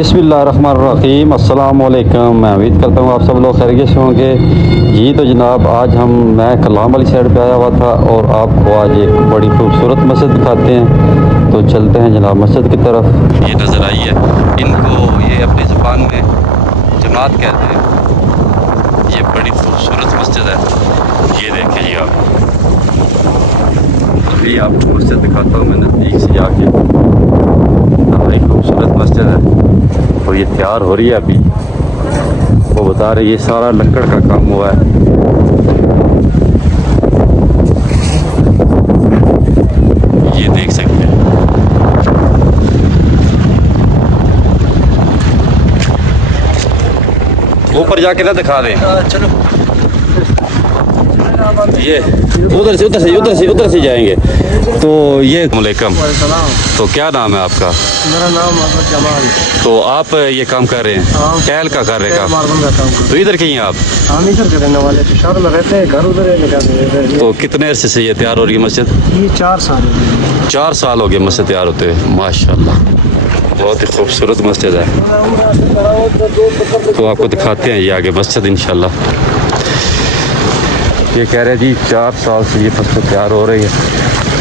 बिस्मिल्लाहिर्रहमानिर्रहीम अस्सलाम वालेकुम। मैं उम्मीद करता हूँ आप सब लोग खैरियत से होंगे। जी तो जनाब आज मैं कलाम वाली साइड पे आया हुआ था और आपको आज एक बड़ी खूबसूरत मस्जिद दिखाते हैं। तो चलते हैं जनाब मस्जिद की तरफ। ये नज़र आई है, इनको ये अपनी ज़ुबान में जमात कहते हैं। ये बड़ी खूबसूरत मस्जिद है, ये देखें जी आप। अभी आपको मस्जिद दिखाता हूँ मैं नज़दीक से जाके। बड़ी खूबसूरत मस्जिद है और ये तैयार हो रही है अभी। वो बता रहे ये सारा लकड़ का काम हुआ है। ये देख सकते हैं। ऊपर जाके ना दिखा दें। चलो ये उधर से जाएंगे। तो ये वालेकुम। तो क्या नाम है आपका? मेरा नाम मोहम्मद जमाल। तो आप ये काम कर रहे हैं? हाँ। टैल का कर रहे हैं काम? मार्बल का काम तो इधर कहीं आप? हम इधर के रहने वाले थे, शहर में रहते हैं, घर उधर है। तो कितने अरसे से ये तैयार हो रही है मस्जिद? ये 4 साल हो गए। 4 साल हो गए मस्जिद तैयार होते हुए। माशाल्लाह बहुत ही खूबसूरत मस्जिद है। तो आपको दिखाते हैं ये आगे मस्जिद इंशाल्लाह। ये कह रहे जी 4 साल से ये मस्जिद तैयार हो रही है।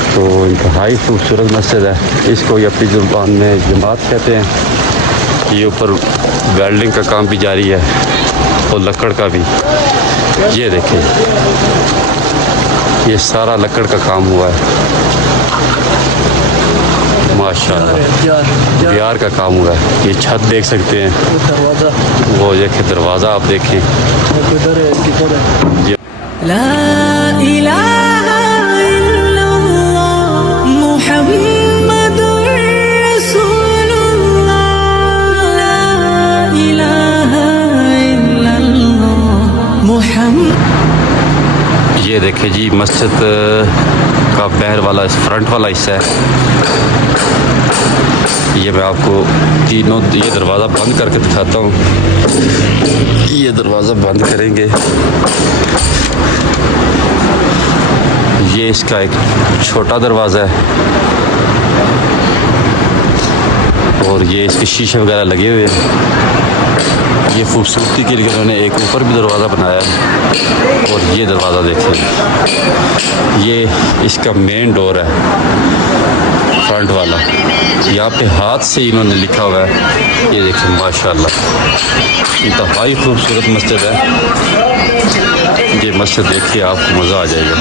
तो इंतहाई खूबसूरत मस्जिद है। इसको ये अपनी ज़ुबान में जमात कहते हैं। ये ऊपर वेल्डिंग का काम भी जारी है और लकड़ का भी। ये देखिए ये सारा लकड़ का काम हुआ है माशाल्लाह। बिहार का काम हुआ है। ये छत देख सकते हैं, वो देखें दरवाज़ा आप देखें। ला इलाहा इल्लल्लाह मुहम्मदुर रसूलुल्लाह। ला इलाहा इल्लल्लाह मुहम्मद। ये देखें जी मस्जिद का पैर वाला फ्रंट वाला हिस्सा है। ये मैं आपको तीनों ये दरवाज़ा बंद करके दिखाता हूँ। ये दरवाज़ा बंद करेंगे। ये इसका एक छोटा दरवाज़ा है और ये इसके शीशे वगैरह लगे हुए हैं। ये खूबसूरती के लिए उन्होंने एक ऊपर भी दरवाज़ा बनाया है। और ये दरवाज़ा देखें, ये इसका मेन डोर है फ्रंट वाला। यहाँ पे हाथ से इन्होंने लिखा हुआ है। ये देखें माशाल्लाह इंतहाई खूबसूरत मस्जिद है। ये मस्जिद देखिए आपको मज़ा आ जाएगा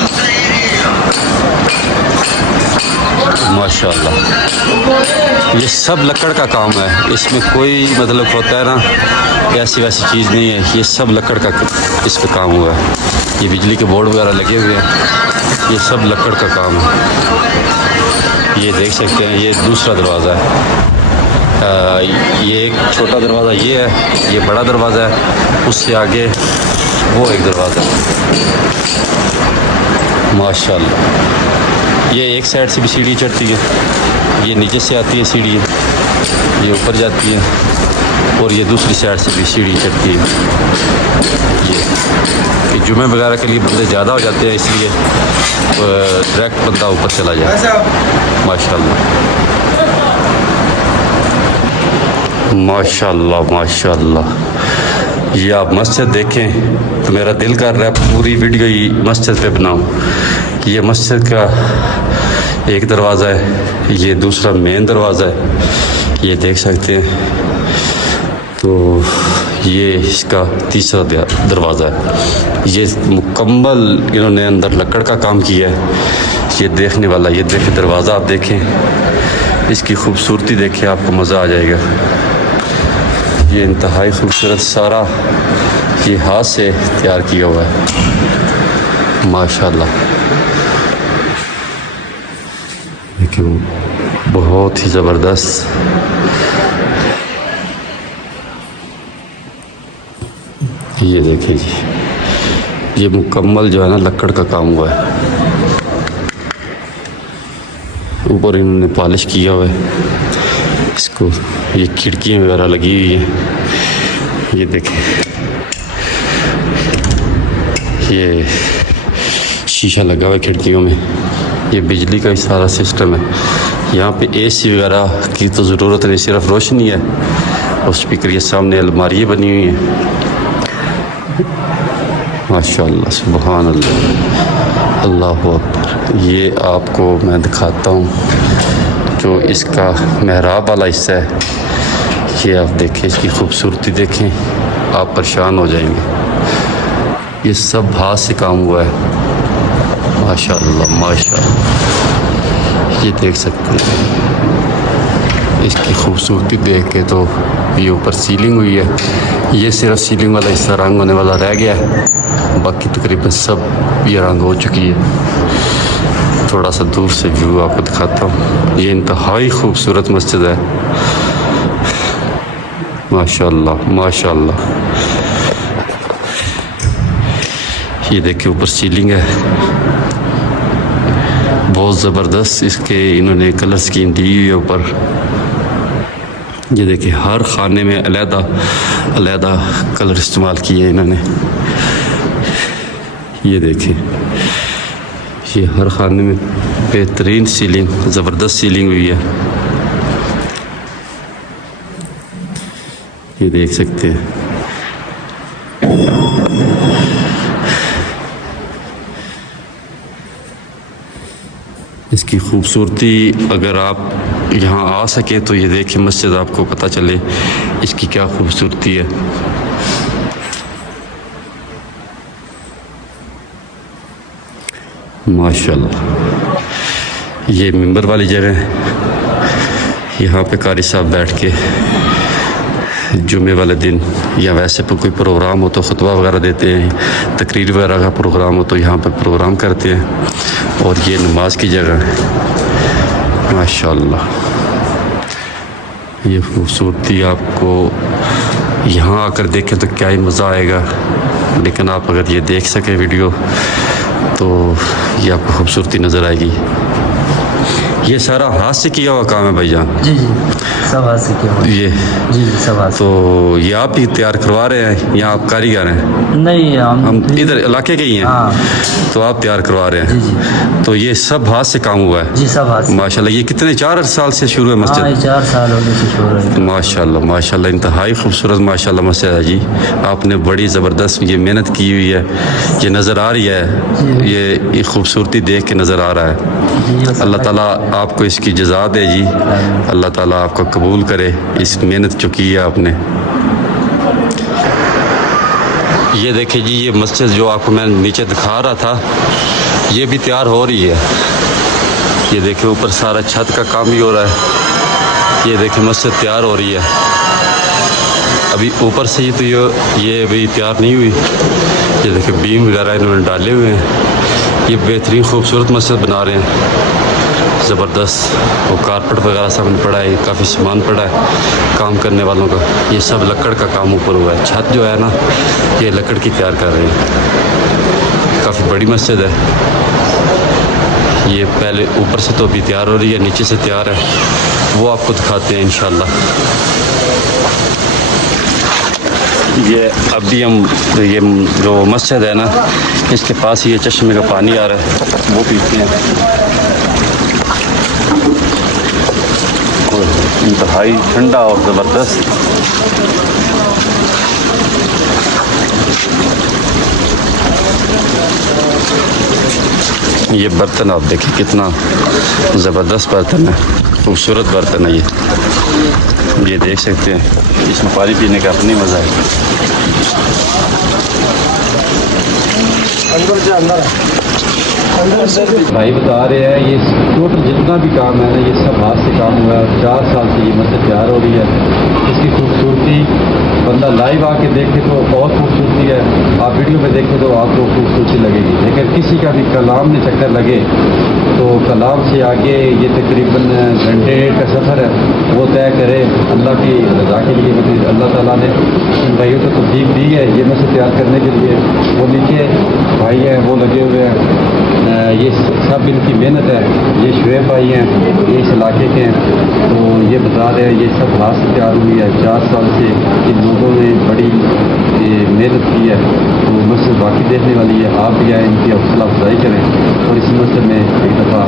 माशाल्लाह। ये सब लकड़ का काम है, इसमें कोई मतलब होता है ना ऐसी वैसी चीज़ नहीं है। ये सब लकड़ का इस पे काम हुआ है। ये बिजली के बोर्ड वगैरह लगे हुए हैं, ये सब लकड़ का काम है। ये देख सकते हैं ये दूसरा दरवाज़ा है। ये एक छोटा दरवाज़ा ये है, ये बड़ा दरवाज़ा है। उससे आगे वो एक दरवाज़ा है माशाल्लाह। ये एक साइड से भी सीढ़ी चढ़ती है, ये नीचे से आती है सीढ़ी, ये ऊपर जाती है और ये दूसरी साइड से भी सीढ़ी चढ़ती है। ये जुमे वगैरह के लिए बंदे ज़्यादा हो जाते हैं, इसलिए डायरेक्ट बंदा ऊपर चला जाए माशाल्लाह। माशाल्लाह माशाल्लाह। ये आप मस्जिद देखें तो मेरा दिल कर रहा है पूरी वीडियो ही मस्जिद पे बनाऊं। ये मस्जिद का एक दरवाज़ा है, ये दूसरा मेन दरवाज़ा है, ये देख सकते हैं। तो ये इसका तीसरा दरवाज़ा है। ये मुकम्मल इन्होंने अंदर लकड़ का काम किया है। ये देखने वाला, ये देखें दरवाज़ा आप देखें, इसकी खूबसूरती देखें आपको मज़ा आ जाएगा। ये इंतहाई खूबसूरत सारा ये हाथ से तैयार किया हुआ है माशाल्लाह। देखिए बहुत ही ज़बरदस्त। ये देखिए जी ये मुकम्मल जो है ना लकड़ का काम हुआ है। ऊपर इन्होंने पॉलिश किया हुआ है इसको। ये खिड़कियाँ वगैरह लगी हुई है। ये देखें ये शीशा लगा हुआ है खिड़कियों में। ये बिजली का ही सारा सिस्टम है। यहाँ पे एसी वगैरह की तो ज़रूरत नहीं, सिर्फ रोशनी है और स्पीकर ये सामने अलमारी बनी हुई है माशाअल्लाह सुभान अल्लाह अल्लाहु अकबर। ये आपको मैं दिखाता हूँ जो इसका मेहराब वाला हिस्सा है। ये आप देखें, इसकी खूबसूरती देखें, आप परेशान हो जाएंगे। ये सब हाथ से काम हुआ है माशाअल्लाह माशाअल्लाह। ये देख सकते हैं, इसकी खूबसूरती देख के तो ये ऊपर सीलिंग हुई है। ये सिर्फ सीलिंग वाला हिस्सा रंग होने वाला रह गया है, बाकी तकरीबन सब ये रंग हो चुकी है। थोड़ा सा दूर से व्यू आपको दिखाता हूँ। ये इंतहाई खूबसूरत मस्जिद है माशाअल्लाह माशाअल्लाह। ये देखिए ऊपर सीलिंग है, बहुत ज़बरदस्त इसके इन्होंने कलर स्कीम दी हुई है ऊपर। ये देखिए हर खाने में अलहदा अलहदा कलर इस्तेमाल किए हैं इन्होंने। ये देखिए, ये हर खाने में बेहतरीन सीलिंग, ज़बरदस्त सीलिंग हुई है। ये देख सकते हैं। इसकी खूबसूरती अगर आप यहाँ आ सके तो ये देखिए मस्जिद, आपको पता चले इसकी क्या खूबसूरती है। माशाल्लाह। ये मिंबर वाली जगह है, यहाँ पे कारी साहब बैठ के जुमे वाले दिन या वैसे पर कोई प्रोग्राम हो तो खुतबा वगैरह देते हैं, तकरीर वगैरह का प्रोग्राम हो तो यहाँ पर प्रोग्राम करते हैं। और ये नमाज की जगह है माशाल्लाह। ये खूबसूरती आपको यहाँ आकर देखें तो क्या ही मज़ा आएगा, लेकिन आप अगर ये देख सकें वीडियो तो ये आपको खूबसूरती नज़र आएगी। ये सारा हाथ से किया हुआ काम है भाईजान? जी जी, सब हाथ से किया हुआ है। ये जी जी, सब हाथ से। तो ये आप ही तैयार करवा रहे हैं या आप कारीगर हैं? नहीं, हम इधर इलाके के ही हैं। हाँ। तो आप तैयार करवा रहे हैं? जी जी। तो ये सब हाथ से काम हुआ है? जी, सब हाथ से। माशाल्लाह। ये कितने 4 साल से शुरू है हाँ, मस्जिद? 4 साल हो गए से शुरू है। माशाल्लाह माशाल्लाह, इंतहाई खूबसूरत माशाल्लाह मस्जिद है जी। आपने बड़ी ज़बरदस्त ये मेहनत की हुई है, ये नज़र आ रही है, ये खूबसूरती देख के नज़र आ रहा है। अल्लाह ताला आपको इसकी जज़ा दे जी, अल्लाह ताला आपको कबूल करे इस मेहनत जो की है आपने। ये देखिए जी, ये मस्जिद जो आपको मैं नीचे दिखा रहा था ये भी तैयार हो रही है। ये देखिए ऊपर सारा छत का काम भी हो रहा है। ये देखिए मस्जिद तैयार हो रही है। अभी ऊपर से ही तो ये अभी तैयार नहीं हुई। ये देखिए बीम वगैरह इन्होंने डाले हुए हैं। ये बेहतरीन खूबसूरत मस्जिद बना रहे हैं, ज़बरदस्त। वो कारपेट वगैरह सामने पड़ा है, काफ़ी सामान पड़ा है काम करने वालों का। ये सब लकड़ का काम ऊपर हुआ है। छत जो है ना, ये लकड़ की तैयार कर रहे हैं। काफ़ी बड़ी मस्जिद है। ये पहले ऊपर से तो अभी तैयार हो रही है, नीचे से तैयार है, वो आपको दिखाते हैं इंशाल्लाह। ये अभी हम ये जो मस्जिद है ना, इसके पास ये चश्मे का पानी आ रहा है, वो पीते हैं। इंतहाई ठंडा और ज़बरदस्त। ये बर्तन आप देखिए कितना ज़बरदस्त बर्तन है, खूबसूरत बर्तन है ये देख सकते हैं। इसमें पानी पीने का अपनी मज़ा है। भाई बता रहे हैं ये टोटल जितना भी काम है ना, ये सब हाथ से काम हुआ है। 4 साल से ये मस्जिद तैयार हो रही है। इसकी खूबसूरती बंदा लाइव आके देखे तो बहुत खूबसूरती है, आप वीडियो में देखें तो आपको खूबसूरती लगेगी। लेकिन किसी का भी कलाम में चक्कर लगे तो कलाम से आगे ये तकरीबन घंटे का सफ़र है, वो तय करे अल्लाह की रज़ा के लिए। मतलब अल्लाह ताला ने इन भाइयों को तौफीक दी है ये मस्जिद तैयार करने के लिए। वो नीचे भाई हैं, वो लगे हुए हैं, ये सब इनकी मेहनत है। ये शुएब भाई हैं, ये इस इलाके के हैं, तो ये बता रहे हैं ये सब हाथ से तैयार हुई है। 4 साल से इन लोगों ने बड़ी मेहनत की है, तो मस्जिद बाकी देखने वाली है। आप भी आए, इनकी हौसला अफजाई करें और इस मस्जिद में एक दफ़ा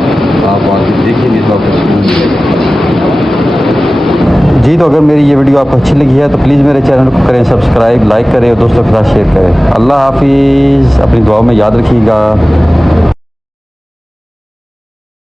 आप आके देखेंगे तो आपको सुकून मिलेगा। जी तो अगर मेरी ये वीडियो आपको अच्छी लगी है तो प्लीज़ मेरे चैनल को करें सब्सक्राइब, लाइक करें और दोस्तों के साथ शेयर करें। अल्लाह हाफिज़, अपनी दुआओं में याद रखिएगा।